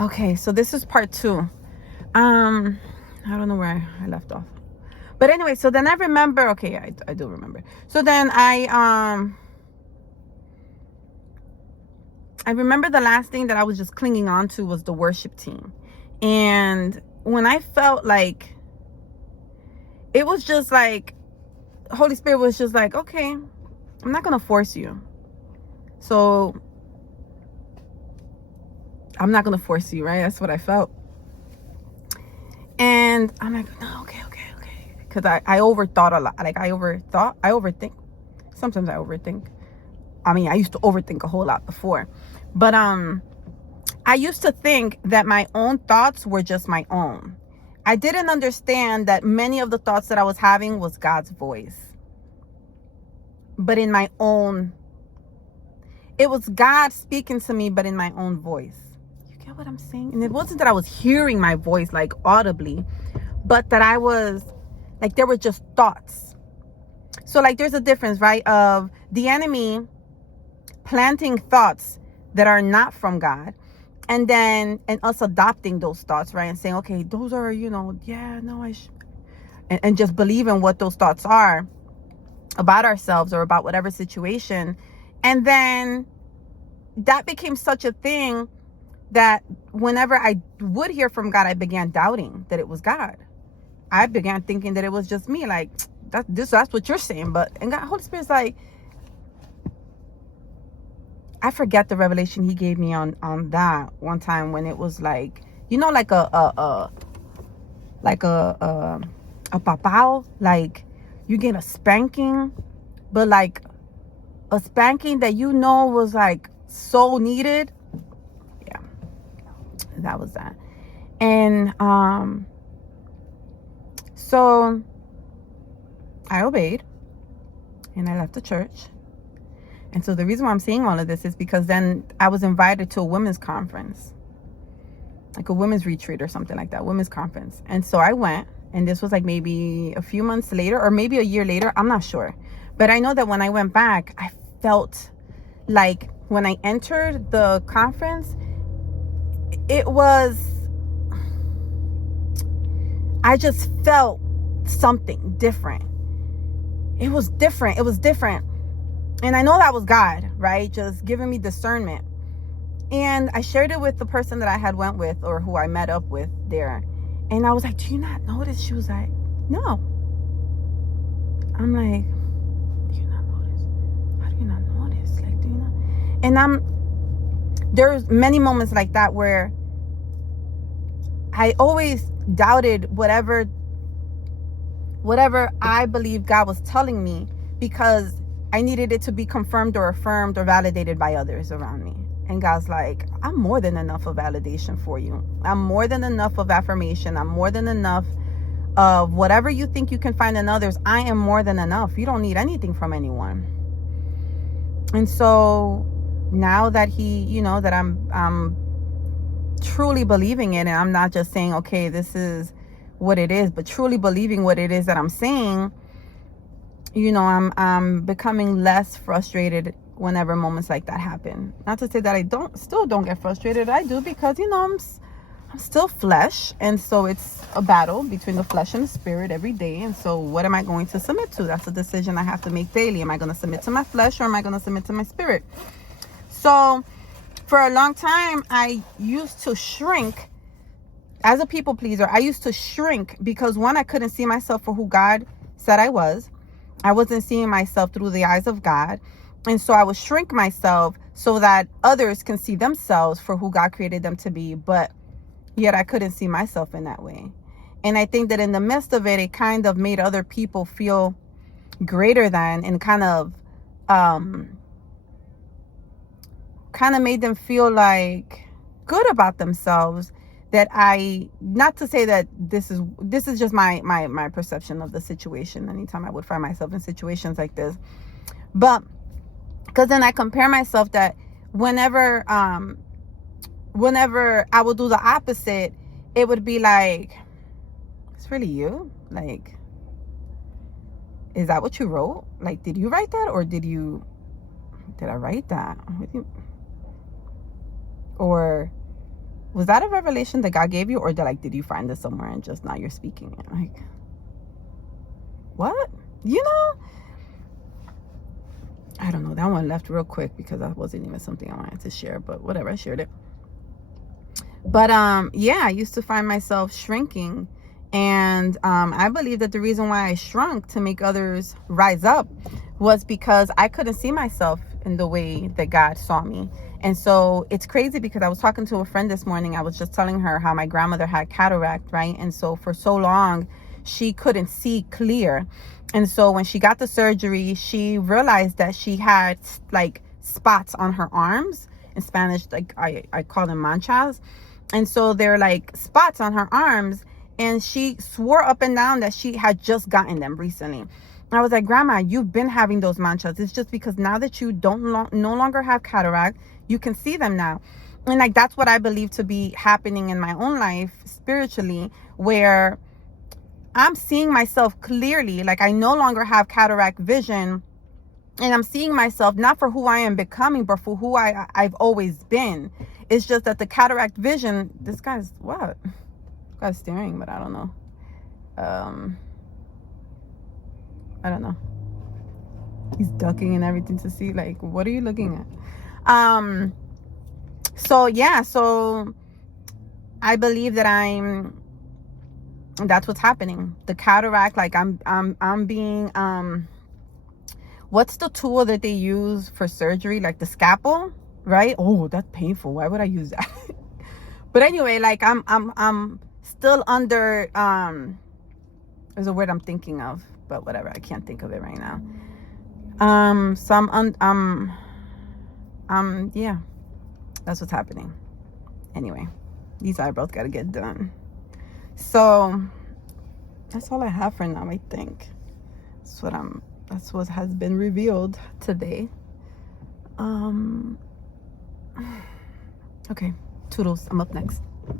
Okay, so this is part 2. I don't know where I left off. But anyway, so then I remember, okay, I do remember. So then I remember the last thing that I was just clinging on to was the worship team. And when I felt like, it was just like, Holy Spirit was just like, okay, I'm not going to force you. So I'm not going to force you, right? That's what I felt. And I'm like, no, okay. Because I overthought a lot. Like I overthink. Sometimes I overthink. I mean, I used to overthink a whole lot before. But I used to think that my own thoughts were just my own. I didn't understand that many of the thoughts that I was having was God's voice. But in my own, it was God speaking to me, but in my own voice. You get what I'm saying? And it wasn't that I was hearing my voice like audibly, but that I was like, there were just thoughts. So like there's a difference, right? Of the enemy planting thoughts that are not from God, and us adopting those thoughts, right? And saying, okay, those are, yeah, no, I should. And just believing what those thoughts are about ourselves or about whatever situation. And then that became such a thing that whenever I would hear from God, I began doubting that it was God. I began thinking that it was just me, like, that's what you're saying. But, and God, Holy Spirit's like, I forget the revelation he gave me on that one time when it was like, like a papao, like you get a spanking, but like a spanking that was like so needed. Yeah, that was that. And so I obeyed and I left the church. And so the reason why I'm saying all of this is because then I was invited to a women's conference, like a women's retreat or something like that, women's conference. And so I went, and this was like maybe a few months later or maybe a year later. I'm not sure. But I know that when I went back, I felt like when I entered the conference, I just felt something different. It was different. And I know that was God, right? Just giving me discernment. And I shared it with the person that I had went with, or who I met up with there. And I was like, do you not notice? She was like, no. I'm like, do you not notice? How do you not notice? Like, do you not? And there's many moments like that where I always doubted whatever I believed God was telling me, because I needed it to be confirmed or affirmed or validated by others around me. And God's like, I'm more than enough of validation for you. I'm more than enough of affirmation. I'm more than enough of whatever you think you can find in others. I am more than enough. You don't need anything from anyone. And so now that that I'm truly believing it, and I'm not just saying, okay, this is what it is, but truly believing what it is that I'm saying, I'm becoming less frustrated whenever moments like that happen. Not to say that I still don't get frustrated. I do, because I'm still flesh, and so it's a battle between the flesh and the spirit every day. And so what am I going to submit to? That's a decision I have to make daily. Am I going to submit to my flesh, or am I going to submit to my spirit? So for a long time, I used to shrink as a people pleaser. I used to shrink because, one, I couldn't see myself for who God said I was. I wasn't seeing myself through the eyes of God. And so I would shrink myself so that others can see themselves for who God created them to be. But yet I couldn't see myself in that way. And I think that in the midst of it, it kind of made other people feel greater than, and kind of made them feel like good about themselves. That not to say that this is just my perception of the situation anytime I would find myself in situations like this, but because then I compare myself that whenever I would do the opposite, it would be like, it's really you? Like, is that what you wrote? Like, did you write that, or did I write that with you? Or was that a revelation that God gave you, or did you find this somewhere and just now you're speaking it? Like, what? You know, I don't know. That one left real quick because that wasn't even something I wanted to share, but whatever, I shared it. But yeah, I used to find myself shrinking, and I believe that the reason why I shrunk to make others rise up was because I couldn't see myself in the way that God saw me. And so it's crazy because I was talking to a friend this morning. I was just telling her how my grandmother had cataract, right? And so for so long she couldn't see clear. And so when she got the surgery, she realized that she had like spots on her arms. In Spanish, like I call them manchas. And so they're like spots on her arms. And she swore up and down that she had just gotten them recently. I was like, Grandma, you've been having those manchas. It's just because now that you no longer have cataract, you can see them now. And like, that's what I believe to be happening in my own life spiritually, where I'm seeing myself clearly. Like, I no longer have cataract vision, and I'm seeing myself not for who I am becoming, but for who I've always been. It's just that the cataract vision, this guy's what? This guy's staring, but I don't know. I don't know. He's ducking and everything to see, like, what are you looking at? So yeah, so I believe that that's what's happening. The cataract, like I'm being, what's the tool that they use for surgery? Like the scalpel, right? Oh, that's painful. Why would I use that? But anyway, like I'm still under, there's a word I'm thinking of, but whatever, I can't think of it right now. Yeah, that's what's happening. Anyway, these eyebrows gotta get done. So that's all I have for now, I think. That's what has been revealed today. Okay, toodles, I'm up next.